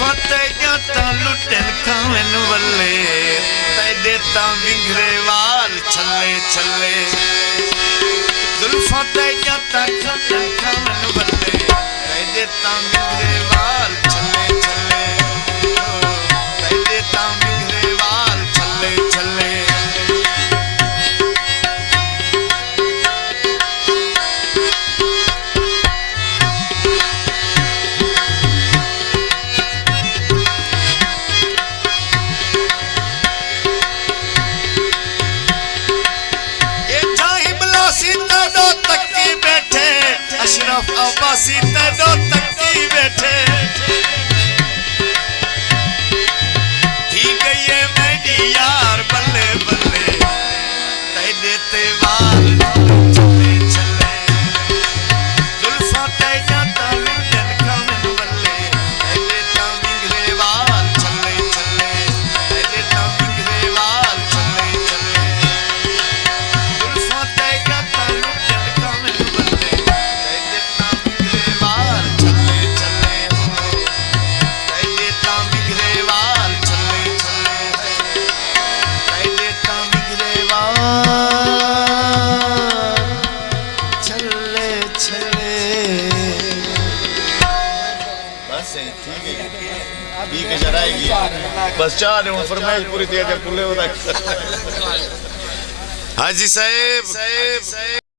जुल्फां जाता लुटन खावन वल्ले तेरे ता विंगरे वाल छले छले जुल्फां जाता लुटन खावन वल्ले तेरे ता विंगरे वाल छले छले तेरे ता विंगरे वाल छले छले अशरफ अब्बासी तेदो तकी बैठे ठीक है मेरी यार बल्ले बल्ले तेरे ते वाल चले चले जुल्फां ते जाता लुटन खावन वल्ले तेरे ता विंगरे वाल चले चले तेरे ता विंगरे वाल चले चले जुल्फां ते जाता लुटन खावन वल्ले बस चाह रहे फरमाइश पूरी थी। हाजी साहेब